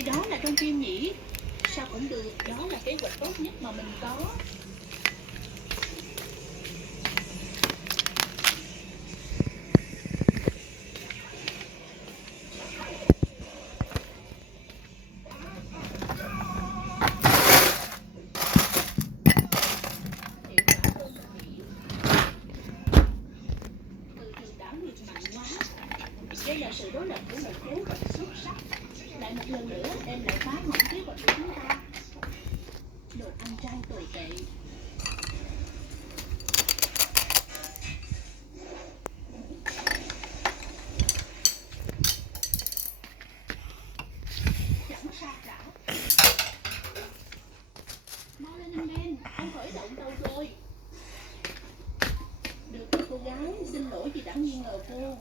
Hay đó là trong phim nhỉ? Sao cũng được, đó là kế hoạch tốt nhất mà mình có. Hiệu quả hơn mình nghĩ. Từ trường đảo ngược mạnh quá. Đây là sự đối lập của một kế hoạch xuất sắc. Lại một lần nữa em lại phá hỏng kế hoạch của chúng ta. Đồ ăn trai tồi tệ. Chẳng sao cả. Mau lên anh Ben, anh khởi động tàu rồi. Được rồi cô gái, xin lỗi vì đã nghi ngờ cô.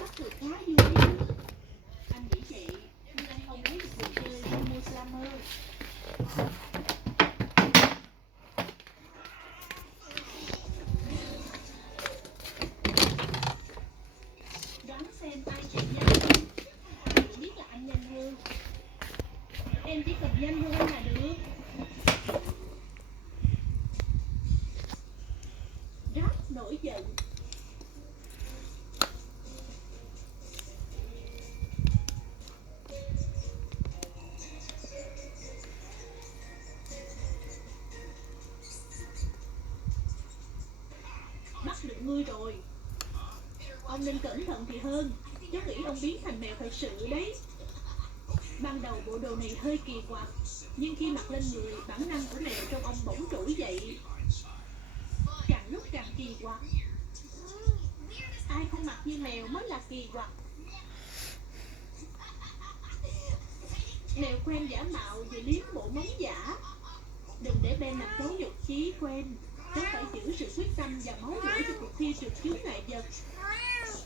Bắt được khá vui chứ. Anh nghĩ vậy, nhưng anh không lấy được đồ chơi Momo Slammer. Đoán xem ai chạy nhanh hơn. Chị biết là anh nhanh hơn. Em chỉ cần nhanh hơn là được. Rap nổi giận. Bắt được ngươi rồi. Ông nên cẩn thận thì hơn. Chắc nghĩ ông biến thành mèo thật sự đấy. Ban đầu bộ đồ này hơi kỳ quặc, nhưng khi mặc lên người, bản năng của mèo trong ông bỗng trỗi dậy. Càng lúc càng kỳ quặc. Ai không mặc như mèo mới là kỳ quặc. Mèo quen giả mạo vì liếm bộ móng giả. Đừng để Ben làm dấu nhục chí quen. Cháu phải giữ sự quyết tâm và máu lửa cho cuộc thi trượt chướng ngại vật.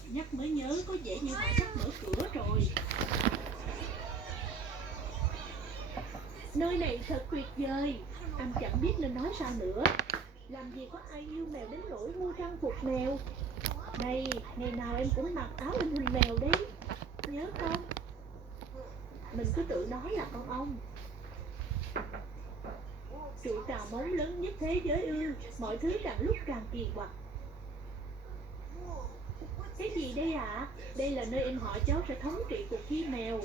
Nhắc mới nhớ có vẻ như họ sắp mở cửa rồi. Nơi này thật tuyệt vời. Anh chẳng biết nên nói sao nữa. Làm gì có ai yêu mèo đến nỗi mua trang phục mèo. Đây, ngày nào em cũng mặc áo in hình mèo đấy. Nhớ không? Mình cứ tự nói là con ong. Sự cào móng lớn nhất thế giới ư? Mọi thứ càng lúc càng kỳ quặc. Cái gì đây ạ? Đây là nơi em họ cháu sẽ thống trị cuộc thi mèo.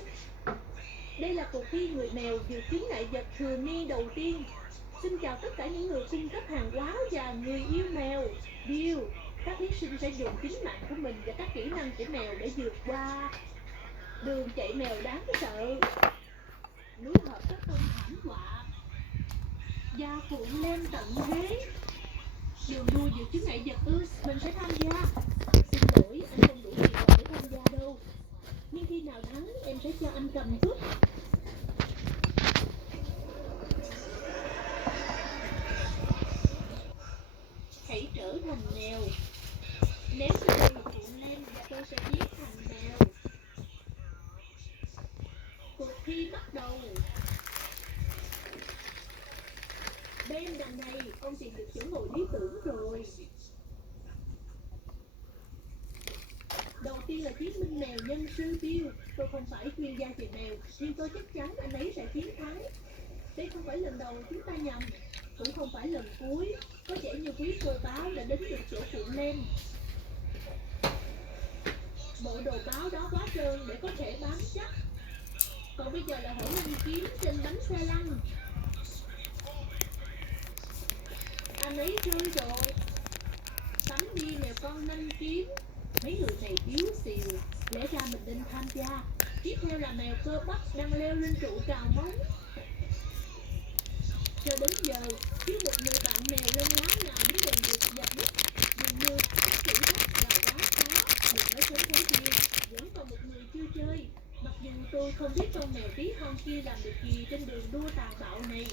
Đây là cuộc thi người mèo vượt chướng ngại vật thường niên đầu tiên. Xin chào tất cả những người cung cấp hàng hóa và người yêu mèo. Bill, các thí sinh sẽ dùng tính mạng của mình và các kỹ năng của mèo để vượt qua đường chạy mèo đáng sợ. Núi hợp tất công thảm họa. Gia phụ lên tận thế. Đường đua vượt chướng ngại vật ư? Mình sẽ tham gia. Xin lỗi, anh không đủ tiền để tham gia đâu. Nhưng khi nào thắng, em sẽ cho anh cầm cúp. Hãy trở thành mèo. Nếu như tôi phụ lên, tôi sẽ biến thành mèo. Cuộc thi bắt đầu. Ben đằng này, ông tìm được chỗ ngồi lý tưởng rồi. Đầu tiên là chứng minh mèo nhân sư Bill. Tôi không phải chuyên gia về mèo, nhưng tôi chắc chắn anh ấy sẽ chiến thắng. Đây không phải lần đầu chúng ta nhầm, cũng không phải lần cuối. Có vẻ như quý cô báo đã đến được chỗ phụ lên. Bộ đồ báo đó quá trơn để có thể bám chắc. Còn bây giờ là hổ linh kiếm trên bánh xe lăn. Anh ấy rơi rồi. Tắm đi mèo con nanh kiếm. Mấy người này yếu xìu, lẽ ra mình nên tham gia. Tiếp theo là mèo cơ bắp đang leo lên trụ cào móng. Cho đến giờ, chưa một người bạn mèo lên lá nào đến gần được dập đất. Dường như các thử thách là quá khó. Đừng nói sớm thế kia, vẫn còn một người chưa chơi. Mặc dù tôi không biết con mèo tí hon kia làm được gì trên đường đua tàn bạo này.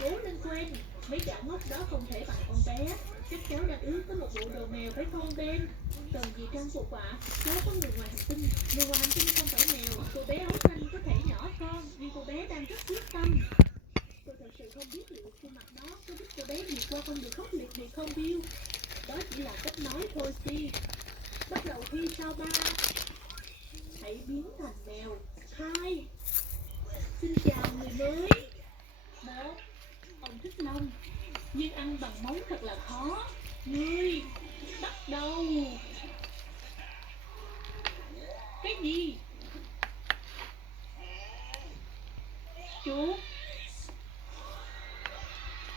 Cố lên quen, mấy gã ngốc đó không thể bằng con bé. Chắc cháu đang ước có một bộ đồ mèo phải không Ben? Cần gì trang phục ạ? Cháu có người ngoài hành tinh. Người ngoài hành tinh không phải mèo. Cô bé áo xanh có thể nhỏ con, nhưng cô bé đang rất quyết tâm. Tôi thật sự không biết liệu khuôn mặt đó có giúp cô bé vượt qua con đường khốc liệt này không Bill. Đó chỉ là cách nói thôi Steve. Bắt đầu thi sao ba. Hãy biến thành mèo. 2. Xin chào người mới. 1. Ông thích lông, nhưng ăn bằng móng thật là khó. Ngươi bắt đầu. Cái gì? Chuột.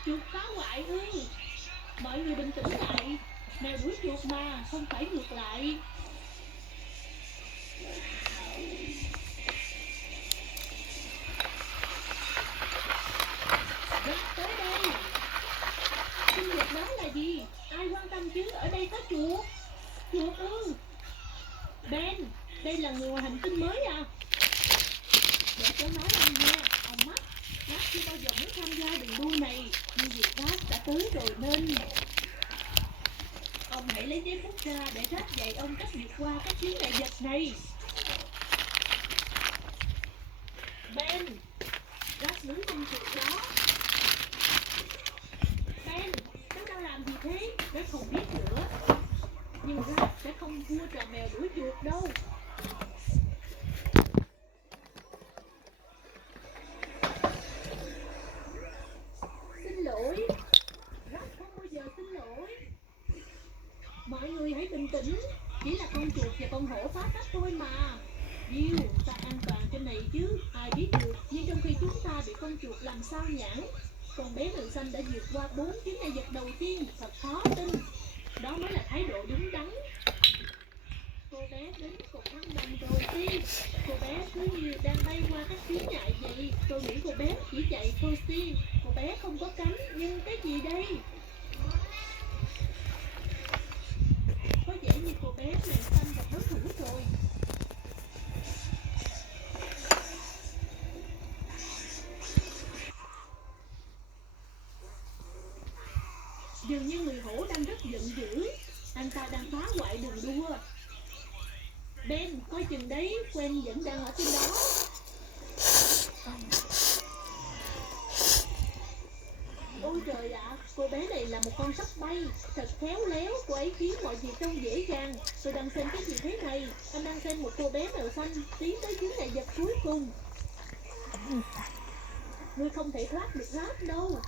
Chuột phá hoại ư? Mọi người bình tĩnh lại. Mèo đuổi chuột mà, không phải ngược lại. Rác tới đây. Sinh vật đó là gì? Ai quan tâm chứ, ở đây có chuột. Chuột ư? Ben, đây là người ngoài hành tinh mới à? Để tớ nói ông nghe, ông mắt. Rác chưa bao giờ muốn tham gia đường đua này, nhưng vì rác đã tới rồi nên ông hãy lấy giấy bút ra để rác dạy ông cách vượt qua các chướng ngại vật này. Ben, rác đứng trong chuột đó. Ben, nó đang làm gì thế? Rác không biết nữa. Nhưng rác sẽ không thua trò mèo đuổi chuột đâu. Xin lỗi. Rác không bao giờ xin lỗi. Mọi người hãy bình tĩnh. Chỉ là con chuột và con hổ phá cách thôi mà. Diêu, ta an toàn trên này chứ, ai biết được. Nhưng trong khi chúng ta bị con chuột làm sao nhãng, con bé mèo xanh đã vượt qua 4 chướng ngại vật đầu tiên. Thật khó tin. Đó mới là thái độ đúng đắn. Cô bé đến cột thăng bằng đầu tiên. Cô bé cứ như đang bay qua các chướng ngại vậy. Tôi nghĩ cô bé chỉ chạy thôi Steve. Cô bé không có cánh, nhưng cái gì đây? Có vẻ như cô bé mèo xanh gặp đối thủ rồi. Dường như người hổ đang rất giận dữ. Anh ta đang phá hoại đường đua. Ben, coi chừng đấy, Quen vẫn đang ở trên đó. Ôi trời ạ, cô bé này là một con sắp bay. Thật khéo léo, cô ấy khiến mọi việc trông dễ dàng. Tôi đang xem cái gì thế này? Anh đang xem một cô bé mèo xanh tiến tới chướng ngại vật cuối cùng. Ngươi không thể thoát được rác đâu.